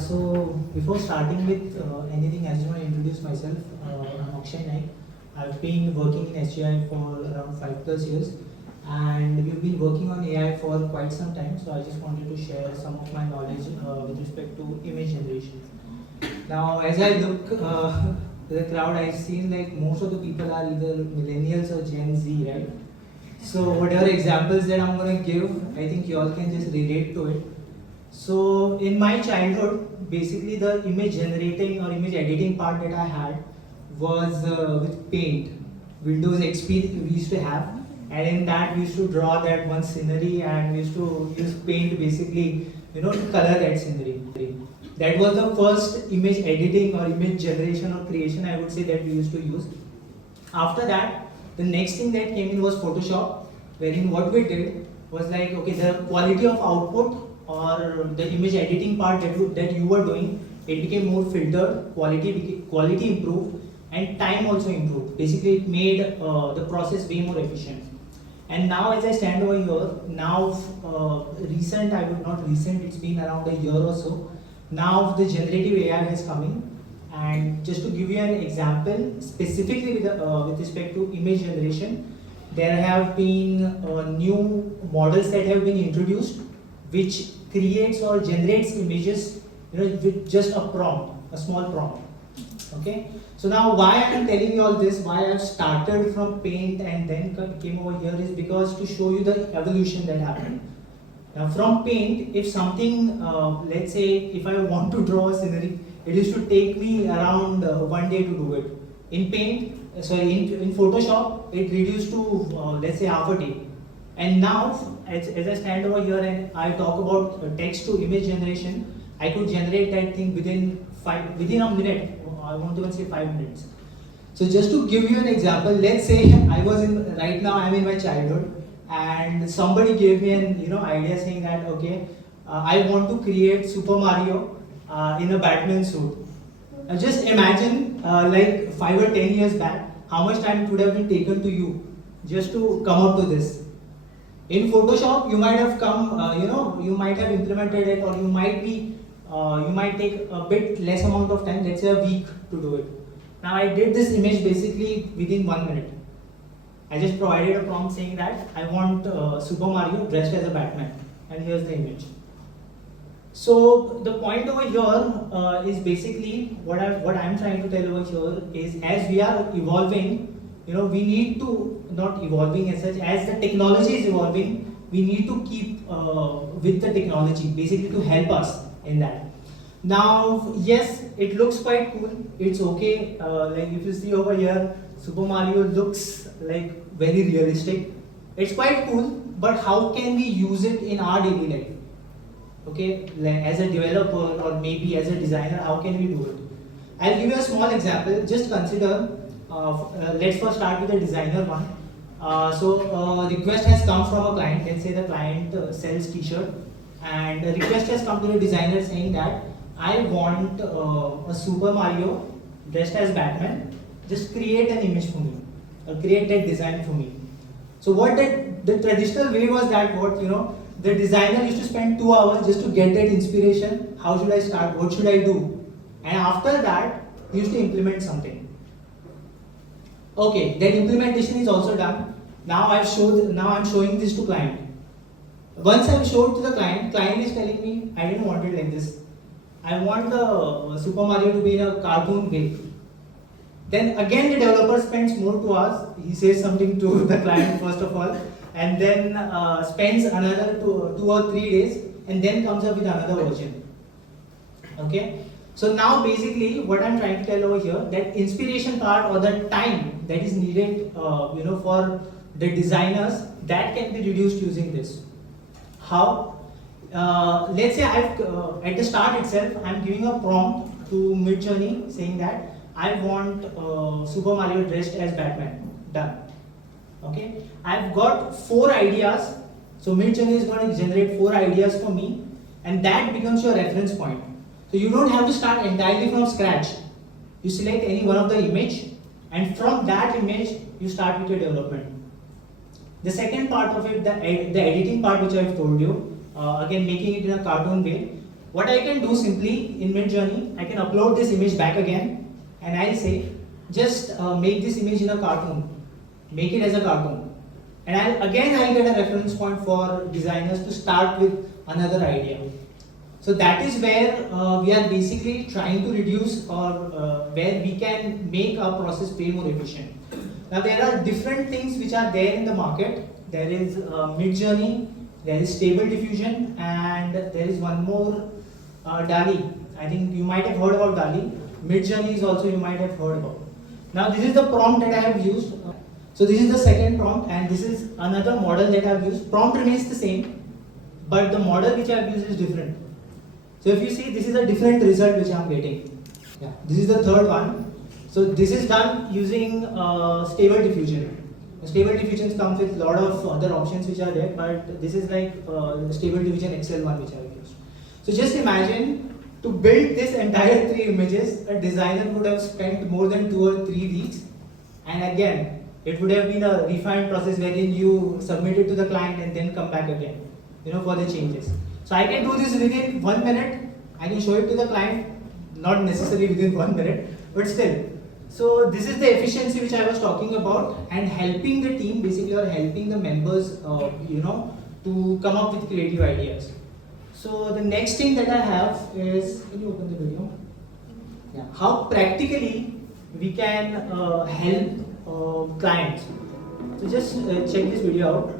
So before starting with anything, I just want to introduce myself. I'm Akshay Naik. I've been working in SGI for around 5+ years, and we've been working on AI for quite some time. So I just wanted to share some of my knowledge with respect to image generation. Now, as I look the crowd, I've seen like most of the people are either millennials or Gen Z, right? So whatever examples that I'm gonna give, I think you all can just relate to it. So in my childhood, basically the image generating or image editing part that I had was with Paint. Windows XP we used to have, and in that we used to draw that one scenery, and we used to use Paint basically, to color that scenery. That was the first image editing or image generation or creation, I would say, that we used to use. After that, the next thing that came in was Photoshop, wherein what we did was like, okay, the quality of output or the image editing part that you were doing, it became more filtered, quality improved, and time also improved. Basically, it made the process way more efficient. And now, as I stand over here, now it's been around a year or so. Now the generative AI has come in, and just to give you an example, specifically with respect to image generation, there have been new models that have been introduced, which creates or generates images, with just a prompt, a small prompt. Okay. So now, why I am telling you all this, why I have started from Paint and then came over here, is because to show you the evolution that happened. Now, from Paint, if something, let's say, if I want to draw a scenery, it used to take me around 1 day to do it. In in Photoshop, it reduced to let's say half a day. And now, as I stand over here and I talk about text to image generation, I could generate that thing within a minute. I won't even say 5 minutes. So just to give you an example, let's say right now I'm in my childhood, and somebody gave me an idea saying that, okay, I want to create Super Mario in a Batman suit. Now just imagine like 5 or 10 years back, how much time it would have been taken to you just to come up to this. In Photoshop, you might have you might have implemented it, or you might take a bit less amount of time, let's say a week to do it. Now I did this image basically within 1 minute. I just provided a prompt saying that I want Super Mario dressed as a Batman, and here's the image. So the point over here is basically what I'm trying to tell over here is, as we are evolving, we need to, not evolving as such, as the technology is evolving, we need to keep with the technology, basically to help us in that. Now, yes, it looks quite cool. It's okay. Like if you see over here, Super Mario looks like very realistic. It's quite cool, but how can we use it in our daily life? Okay, like as a developer or maybe as a designer, how can we do it? I'll give you a small example. Just consider, let's first start with the designer one. So request has come from a client. Let's say the client sells t-shirt, and a request has come to the designer saying that I want a Super Mario dressed as Batman. Just create an image for me, or create that design for me. So what the traditional way was that the designer used to spend 2 hours just to get that inspiration. How should I start? What should I do? And after that, he used to implement something. Okay, that implementation is also done. Now I'm showing this to client. Once I've showed to the client is telling me, I didn't want it like this. I want the Super Mario to be in a cartoon way. Then again the developer spends more 2 hours. He says something to the client first of all, and then spends another 2 or 3 days, and then comes up with another version. Okay. So now basically what I'm trying to tell over here, that inspiration part or the time that is needed for the designers, that can be reduced using this. How? Let's say at the start itself, I'm giving a prompt to Midjourney saying that I want Super Mario dressed as Batman. Done. Okay. I've got 4 ideas. So Midjourney is going to generate 4 ideas for me, and that becomes your reference point. So you don't have to start entirely from scratch. You select any one of the image, and from that image you start with your development. The second part of it, the editing part which I've told you, again making it in a cartoon way, What I can do simply in Midjourney, I can upload this image back again, and I'll say, just make this image in a cartoon, make it as a cartoon. And I'll get a reference point for designers to start with another idea. So that is where we are basically trying to reduce, or where we can make our process way more efficient. Now there are different things which are there in the market. There is Midjourney, there is Stable Diffusion, and there is one more, DALI. I think you might have heard about DALI. Midjourney is also you might have heard about. Now this is the prompt that I have used. So this is the second prompt, and this is another model that I have used. Prompt remains the same, but the model which I have used is different. So if you see, this is a different result which I am getting. Yeah, this is the third one. So this is done using Stable Diffusion. Stable Diffusion comes with a lot of other options which are there, but this is like Stable Diffusion Excel one which I have used. So just imagine, to build this entire 3 images, a designer would have spent more than 2 or 3 weeks, and again, it would have been a refined process wherein you submit it to the client and then come back again, for the changes. So I can do this within 1 minute. I can show it to the client, not necessarily within 1 minute, but still. So this is the efficiency which I was talking about, and helping the team basically, or helping the members, to come up with creative ideas. So the next thing that I have is, can you open the video? Yeah. How practically we can help clients. So just check this video out.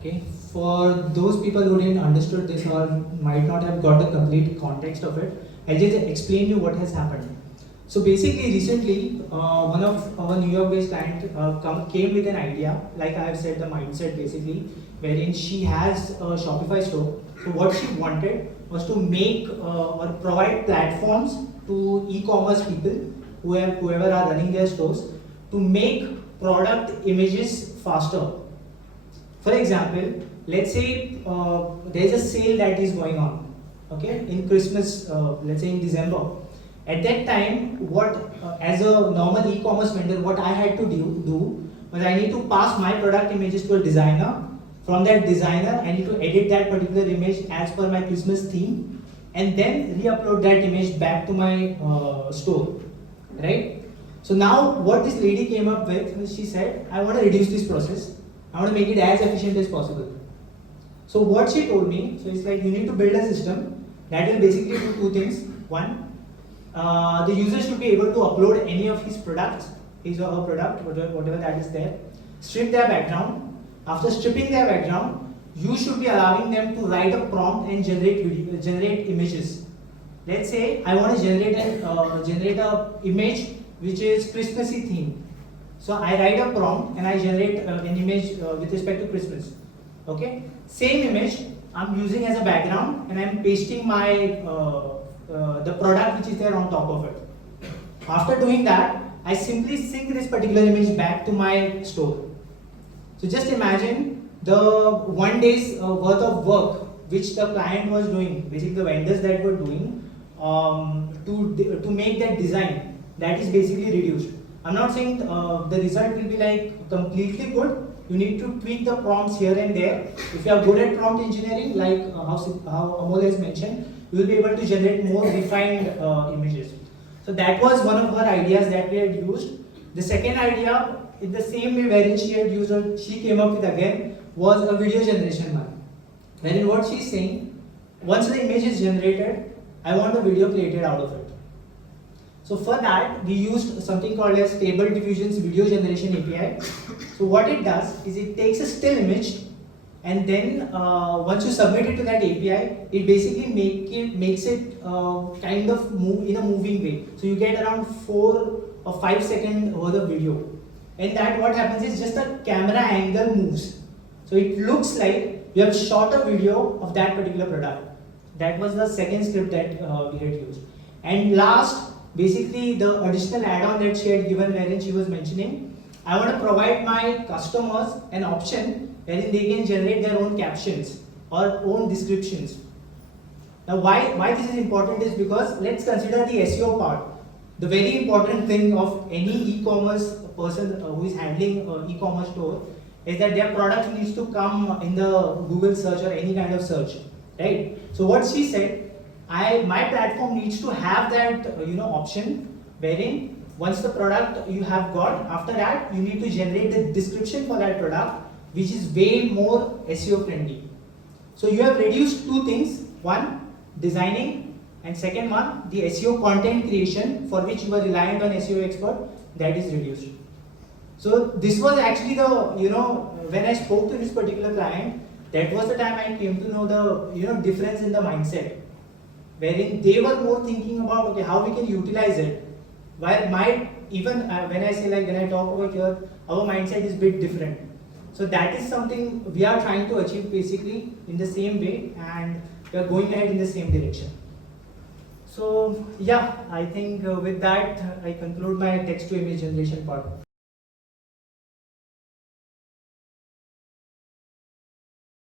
Okay, for those people who didn't understood this or might not have got the complete context of it, I'll just explain you what has happened. So basically, recently, one of our New York-based clients came with an idea, like I have said, the mindset basically, wherein she has a Shopify store. So what she wanted was to make or provide platforms to e-commerce people, whoever are running their stores, to make product images faster. For example, let's say there's a sale that is going on, okay, in Christmas, let's say in December. At that time, as a normal e-commerce vendor, what I had to do was I need to pass my product images to a designer. From that designer, I need to edit that particular image as per my Christmas theme, and then re-upload that image back to my store, right? So now what this lady came up with, she said, I want to reduce this process. I want to make it as efficient as possible. So what she told me, so it's like you need to build a system that will basically do 2 things. One, the user should be able to upload any of his products, his or her product, whatever that is there, strip their background. After stripping their background, you should be allowing them to write a prompt and generate images. Let's say I want to generate a image which is Christmassy theme. So I write a prompt and I generate an image with respect to Christmas. Okay, same image I'm using as a background, and I'm pasting my the product which is there on top of it. After doing that, I simply sync this particular image back to my store. So just imagine the 1 day's worth of work which the client was doing, basically the vendors that were doing to make that design, that is basically reduced. I'm not saying the result will be like completely good. You need to tweak the prompts here and there. If you are good at prompt engineering, like how Amol has mentioned, you will be able to generate more refined images. So that was one of her ideas that we had used. The second idea, in the same way wherein she had used, or she came up with again, was a video generation one. Wherein what she's saying, once the image is generated, I want a video created out of it. So for that, we used something called as Stable Diffusion's video generation API. So what it does is it takes a still image, and then once you submit it to that API, it basically makes it kind of move in a moving way. So you get around 4 or 5 second worth of video. And that what happens is just the camera angle moves. So it looks like you have shot a video of that particular product. That was the second script that we had used. And last, basically the additional add-on that she had given wherein she was mentioning, I want to provide my customers an option wherein they can generate their own captions or own descriptions. Now why this is important is because let's consider the SEO part. The very important thing of any e-commerce person who is handling an e-commerce store is that their product needs to come in the Google search or any kind of search, right? So what she said, my platform needs to have that option wherein once the product you have got, after that you need to generate the description for that product, which is way more SEO friendly. So you have reduced two things: one, designing, and second one, the SEO content creation for which you were reliant on SEO expert, that is reduced. So this was actually the, when I spoke to this particular client, that was the time I came to know the, difference in the mindset, wherein they were more thinking about, okay, how we can utilize it. While when I talk about here, our mindset is a bit different. So that is something we are trying to achieve basically in the same way, and we are going ahead in the same direction. So yeah, I think with that, I conclude my text to image generation part.